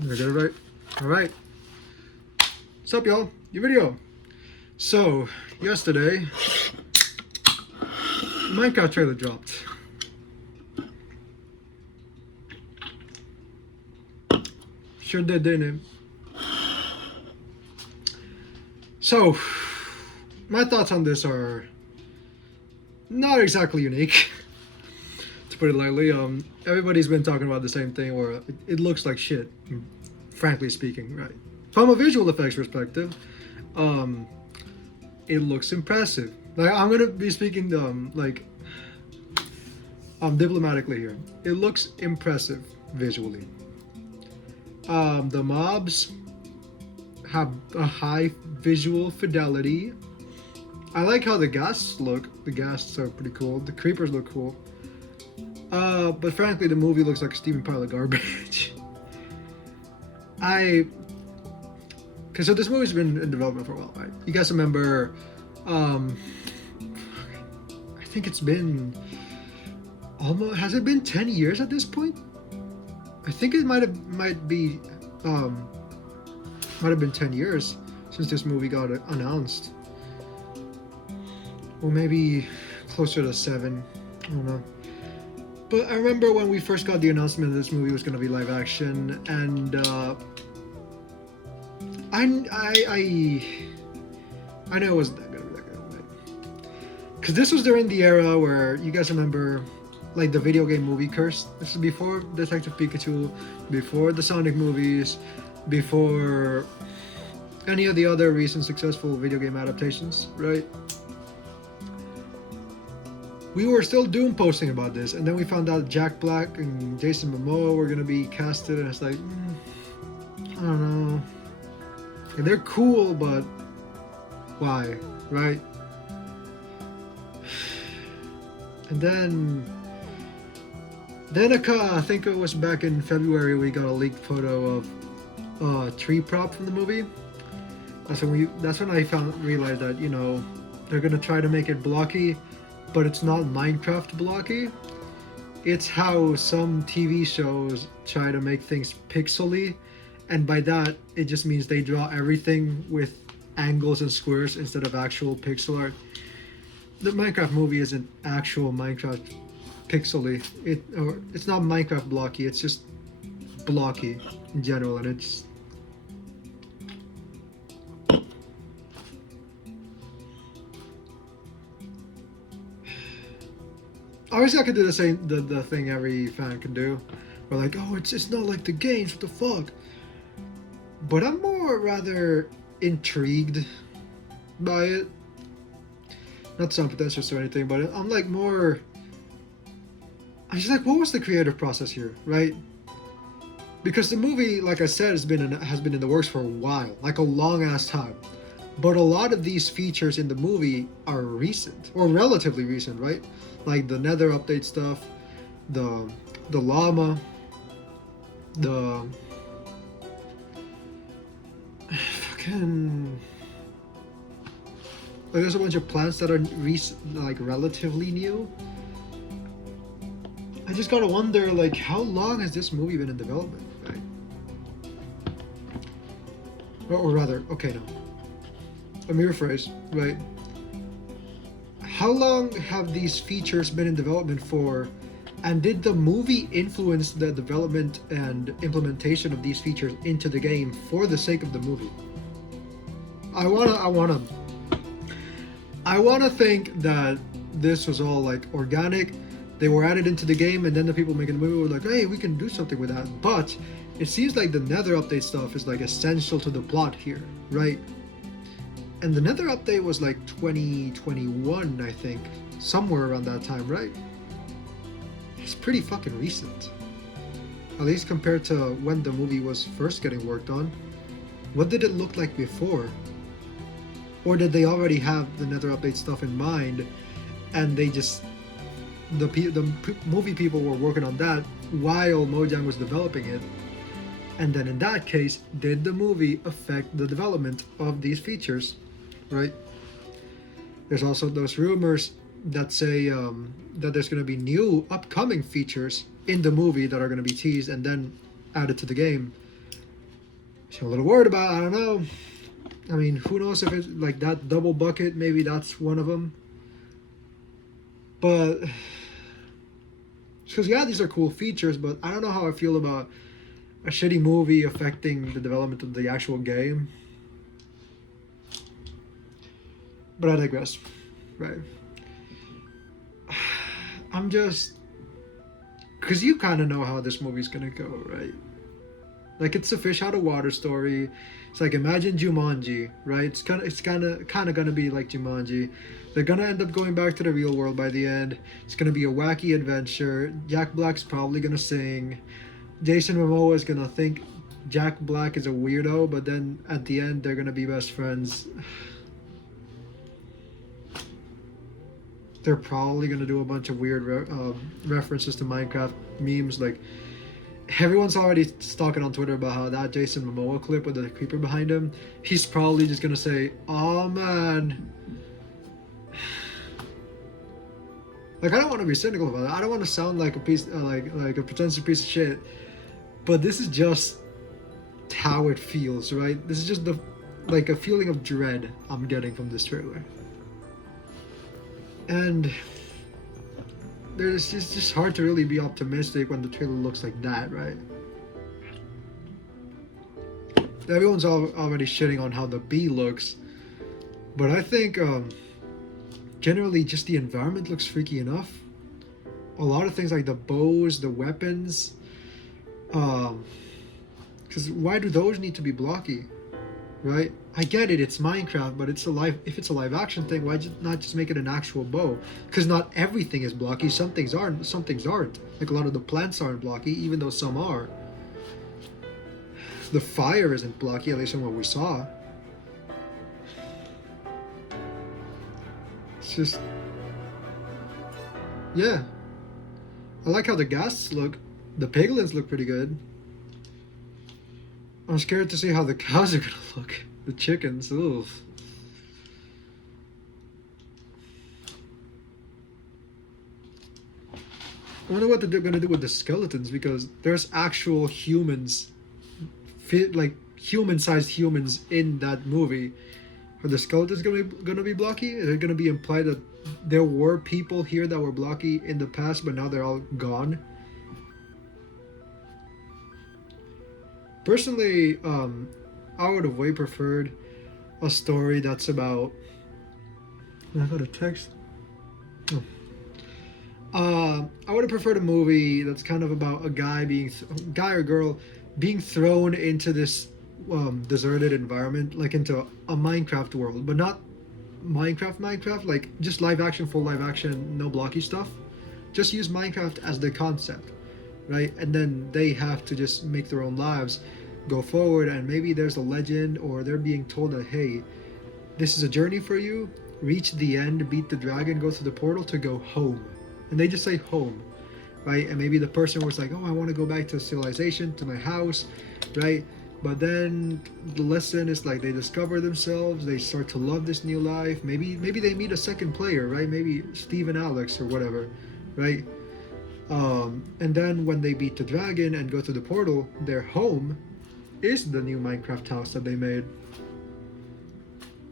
Did I get it right? All right. What's up, y'all? New video. So, yesterday, Minecraft trailer dropped. Sure did, didn't it? So, my thoughts on this are not exactly unique, to put it lightly. Everybody's been talking about the same thing, where it looks like shit, frankly speaking, right? From a visual effects perspective, it looks impressive. Like, I'm gonna be speaking diplomatically here. It looks impressive visually. The mobs have a high visual fidelity. I like how the ghasts look. The ghasts are pretty cool. The creepers look cool. But frankly, the movie looks like a steaming pile of garbage. So this movie's been in development for a while, right? You guys remember, I think it's been has it been 10 years at this point? I think it might have been 10 years since this movie got announced. Or maybe closer to 7, I don't know. But I remember when we first got the announcement that this movie was going to be live action, and I know it wasn't that good, because this was during the era where, you guys remember, like, the video game movie curse. This is before Detective Pikachu, before the Sonic movies, before any of the other recent successful video game adaptations, right? We were still doom posting about this, and then we found out Jack Black and Jason Momoa were gonna be casted, and it's like, I don't know. And they're cool, but why, right? And then I think it was back in February, we got a leaked photo of a tree prop from the movie. That's when I realized that, you know, they're gonna try to make it blocky, but it's not Minecraft blocky. It's how some TV shows try to make things pixely, and by that it just means they draw everything with angles and squares instead of actual pixel art. The Minecraft movie isn't actual Minecraft pixely. It's not Minecraft blocky. It's just blocky in general, and it's obviously I could do the thing every fan can do. We're like, oh, it's not like the games. What the fuck? But I'm more rather intrigued by it. Not sound pretentious or anything, but I'm like more. I'm just like, what was the creative process here, right? Because the movie, like I said, has been in the works for a while, like a long ass time. But a lot of these features in the movie are recent, or relatively recent, right? Like the Nether update stuff, the llama, the fucking. Like, there's a bunch of plants that are relatively new. I just gotta wonder, like, how long has this movie been in development, right? Or rather, okay, no. Let me rephrase, right? How long have these features been in development for, and did the movie influence the development and implementation of these features into the game for the sake of the movie? I wanna think that this was all like organic. They were added into the game, and then the people making the movie were like, hey, we can do something with that. But it seems like the Nether update stuff is like essential to the plot here, right? And the Nether update was like 2021, I think, somewhere around that time, right? It's pretty fucking recent, at least compared to when the movie was first getting worked on. What did it look like before? Or did they already have the Nether update stuff in mind, and they just the movie people were working on that while Mojang was developing it? And then in that case, did the movie affect the development of these features, right? There's also those rumors that say that there's going to be new upcoming features in the movie that are going to be teased and then added to the game. So I'm a little worried about. I don't know. I mean, who knows if it's like that double bucket? Maybe that's one of them. But because yeah, these are cool features, but I don't know how I feel about a shitty movie affecting the development of the actual game. But I digress. Right. I'm just because you kind of know how this movie's gonna go, right? Like it's a fish out of water story. It's like imagine Jumanji, right? It's kind of gonna be like Jumanji. They're gonna end up going back to the real world by the end. It's gonna be a wacky adventure. Jack Black's probably gonna sing. Jason Momoa is gonna think Jack Black is a weirdo, but then at the end they're gonna be best friends. They're probably gonna do a bunch of weird references to Minecraft memes. Like everyone's already talking on Twitter about how that Jason Momoa clip with the creeper behind him. He's probably just gonna say, "Oh man." Like I don't want to be cynical about it. I don't want to sound like a piece, like a pretentious piece of shit. But this is just how it feels, right? This is just the like a feeling of dread I'm getting from this trailer. And it's just hard to really be optimistic when the trailer looks like that, right? Everyone's already shitting on how the bee looks, but I think generally just the environment looks freaky enough. A lot of things like the bows, the weapons, because why do those need to be blocky, right? I get it, it's Minecraft, but if it's a live action thing, why not just make it an actual bow? Because not everything is blocky. Some things aren't. Some things aren't. Like a lot of the plants aren't blocky, even though some are. The fire isn't blocky, at least from what we saw. It's just, yeah. I like how the ghasts look. The piglins look pretty good. I'm scared to see how the cows are gonna look. The chickens, oof. I wonder what they're gonna do with the skeletons, because there's actual humans, like human-sized humans in that movie. Are the skeletons gonna be blocky? Is it gonna be implied that there were people here that were blocky in the past, but now they're all gone? Personally, I would have way preferred a story that's about. I got a text. Oh. I would have preferred a movie that's kind of about a guy or girl being thrown into this deserted environment, like into a Minecraft world, but not Minecraft, like just live action, full live action, no blocky stuff. Just use Minecraft as the concept, right? And then they have to just make their own lives, go forward, and maybe there's a legend, or they're being told that, hey, this is a journey for you. Reach the end, beat the dragon, go through the portal to go home. And they just say home, right? And maybe the person was like, oh, I want to go back to civilization, to my house, right? But then the lesson is like they discover themselves, they start to love this new life. Maybe they meet a second player, right? Maybe Steve and Alex or whatever, right? And then when they beat the dragon and go through the portal, their home is the new Minecraft house that they made.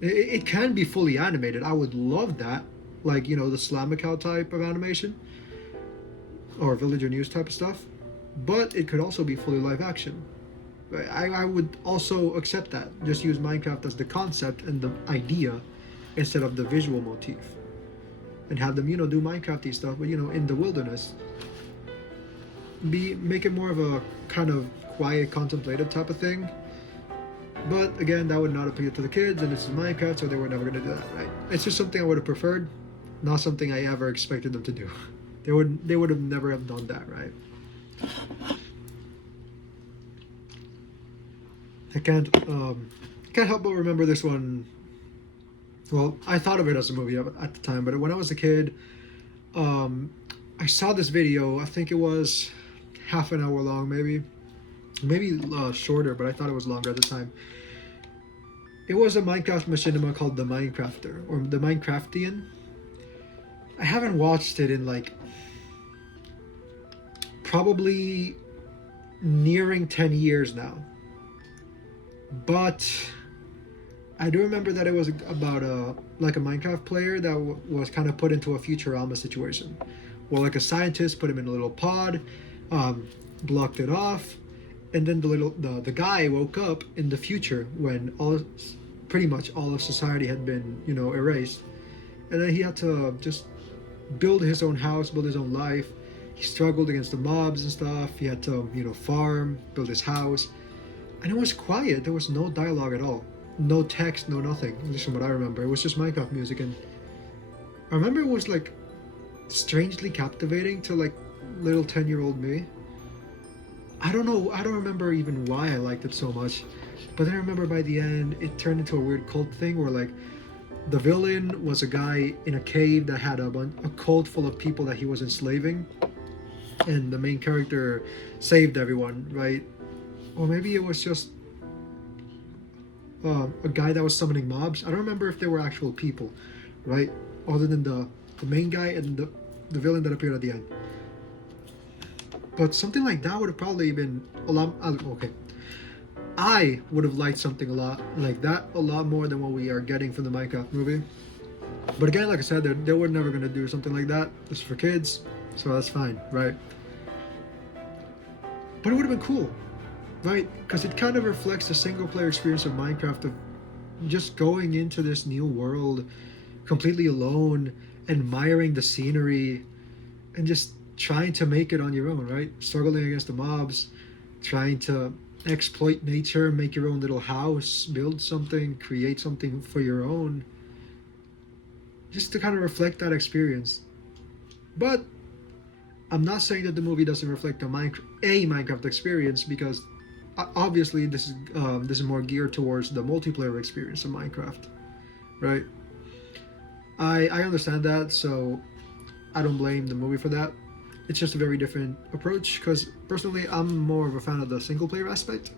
It can be fully animated. I would love that. Like, you know, the Slamicow type of animation. Or Villager News type of stuff. But it could also be fully live action. I would also accept that. Just use Minecraft as the concept and the idea instead of the visual motif. And have them, you know, do Minecrafty stuff, but, you know, in the wilderness. Make it more of a kind of quiet, contemplative type of thing. But again, that would not appeal to the kids, and this is Minecraft, so they were never going to do that, right? It's just something I would have preferred, not something I ever expected them to do. They would have never have done that, right? I can't help but remember this one. Well, I thought of it as a movie at the time, but when I was a kid, I saw this video. I think it was half an hour long, maybe shorter, but I thought it was longer at the time. It was a Minecraft machinima called The Minecrafter, or The Minecraftian. I haven't watched it in like probably nearing 10 years now. But I do remember that it was about a like a Minecraft player that was kind of put into a Futurama situation, where like a scientist put him in a little pod, um, blocked it off, and then the guy woke up in the future when pretty much all of society had been erased, and then he had to just build his own house, build his own life. He struggled against the mobs and stuff. He had to farm, build his house, and it was quiet. There was no dialogue at all, no text, no nothing. At least from what I remember, it was just Minecraft music, and I remember it was like strangely captivating to like little 10-year-old me. I don't know. I don't remember even why I liked it so much, but then I remember by the end it turned into a weird cult thing where like the villain was a guy in a cave that had a cult full of people that he was enslaving, and the main character saved everyone, right? Or maybe it was just a guy that was summoning mobs. I don't remember if they were actual people, right? Other than the main guy and the villain that appeared at the end. But something like that would have probably been a lot. Okay, I would have liked something a lot like that a lot more than what we are getting from the Minecraft movie. But again, like I said, they were never gonna do something like that. It's for kids, so that's fine, right? But it would have been cool, right? Because it kind of reflects the single player experience of Minecraft of just going into this new world completely alone, admiring the scenery, and just trying to make it on your own, right? Struggling against the mobs, trying to exploit nature, make your own little house, build something, create something for your own, just to kind of reflect that experience. But I'm not saying that the movie doesn't reflect a Minecraft experience, because obviously this is more geared towards the multiplayer experience of Minecraft, right? I understand that, so I don't blame the movie for that. It's just a very different approach, because personally I'm more of a fan of the single player aspect,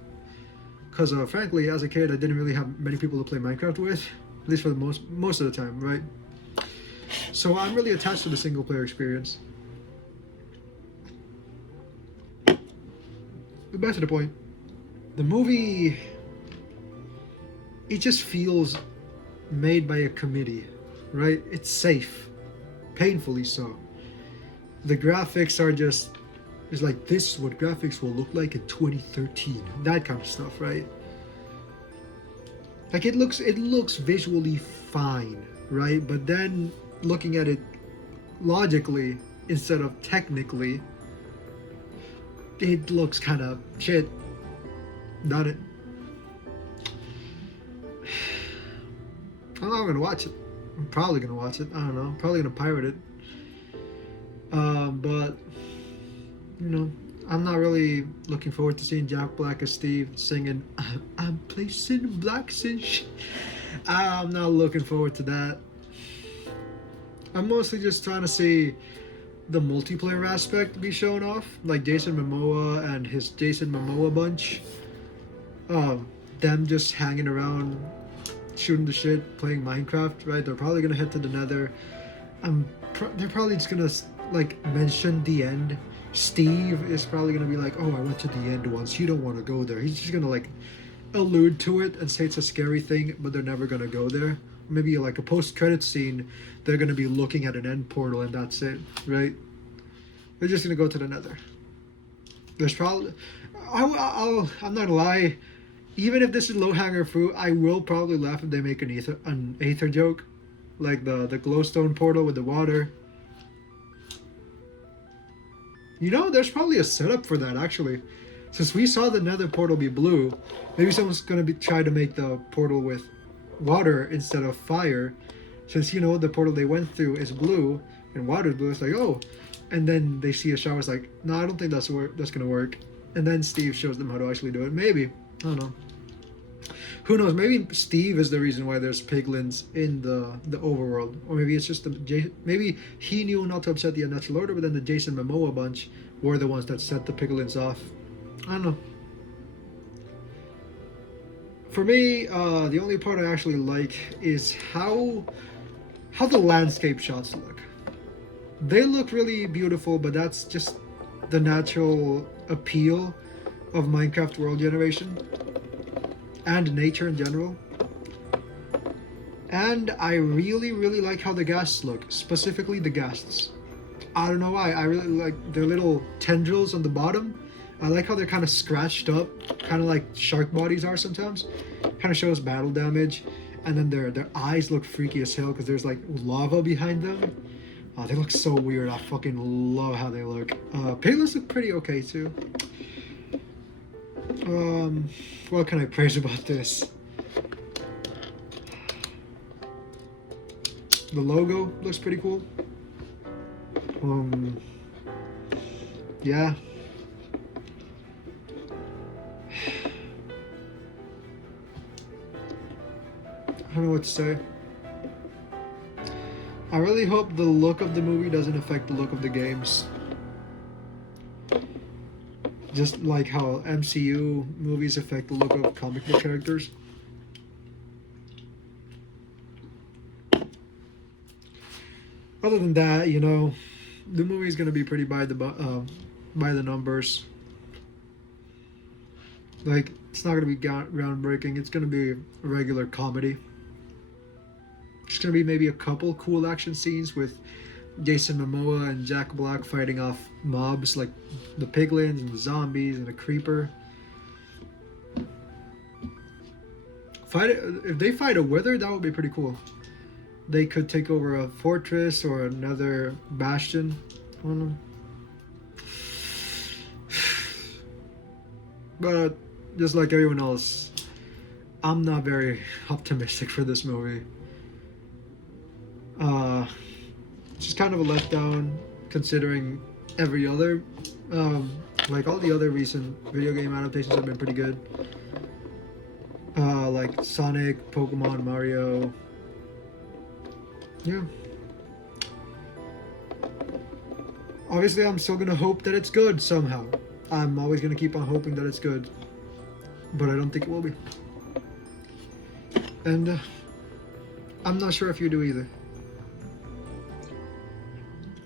because frankly as a kid I didn't really have many people to play Minecraft with, at least for the most of the time, right? So I'm really attached to the single player experience. But back to the point, the movie, it just feels made by a committee, right? It's safe, painfully so. The graphics are just, it's like, this is what graphics will look like in 2013, that kind of stuff, right? Like it looks visually fine, right? But then looking at it logically instead of technically, it looks kind of shit. Not it. I'm not gonna watch it. I'm probably gonna watch it. I don't know. I'm probably gonna pirate it. But I'm not really looking forward to seeing Jack Black as Steve singing I'm placing blacks in I'm not looking forward to that. I'm mostly just trying to see the multiplayer aspect be shown off, like Jason Momoa and his Jason Momoa bunch. Them just hanging around, shooting the shit, playing Minecraft, right? They're probably gonna head to the Nether. They're probably just gonna like mention the end. Steve is probably gonna be like, "Oh, I went to the end once. You don't want to go there." He's just gonna like allude to it and say it's a scary thing, but they're never gonna go there. Maybe like a post-credit scene, they're gonna be looking at an end portal and that's it, right? They're just gonna go to the Nether. There's probably, I'm not gonna lie. Even if this is low-hanger fruit, I will probably laugh if they make an Aether joke, like the glowstone portal with the water. There's probably a setup for that actually. Since we saw the Nether portal be blue, maybe someone's gonna try to make the portal with water instead of fire. Since the portal they went through is blue and water is blue, it's like, oh, and then they see a shower. It's like, no, I don't think that's gonna work. And then Steve shows them how to actually do it. Maybe, I don't know. Who knows? Maybe Steve is the reason why there's piglins in the overworld, or maybe it's just maybe he knew not to upset the Unnatural Order, but then the Jason Momoa bunch were the ones that set the piglins off. I don't know. For me, the only part I actually like is how the landscape shots look. They look really beautiful, but that's just the natural appeal of Minecraft world generation. and nature in general. And I really, really like how the ghasts look, specifically the ghasts. I don't know why, I really like their little tendrils on the bottom. I like how they're kind of scratched up, kind of like shark bodies are sometimes. Kind of shows battle damage. And then their eyes look freaky as hell because there's like lava behind them. Oh, they look so weird. I fucking love how they look. Piglets look pretty okay too. What can I praise about this? The logo looks pretty cool. Yeah. I don't know what to say. I really hope the look of the movie doesn't affect the look of the games. Just like how MCU movies affect the look of comic book characters. Other than that, you know, the movie is gonna be pretty by the numbers. Like, it's not gonna be groundbreaking. It's gonna be a regular comedy. It's gonna be maybe a couple cool action scenes with Jason Momoa and Jack Black fighting off mobs like the piglins and the zombies and the creeper. If they fight a wither, that would be pretty cool. They could take over a fortress or another bastion. I don't know. But just like everyone else, I'm not very optimistic for this movie. It's just kind of a letdown considering every other, like all the other recent video game adaptations have been pretty good. Like Sonic, Pokemon, Mario. Yeah. Obviously, I'm still gonna hope that it's good somehow. I'm always gonna keep on hoping that it's good, but I don't think it will be. And I'm not sure if you do either.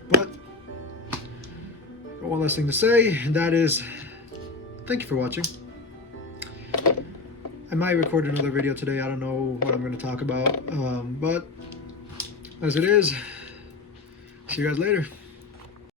But one last thing to say, and that is, thank you for watching. I might record another video today. I don't know what I'm going to talk about, but as it is, see you guys later.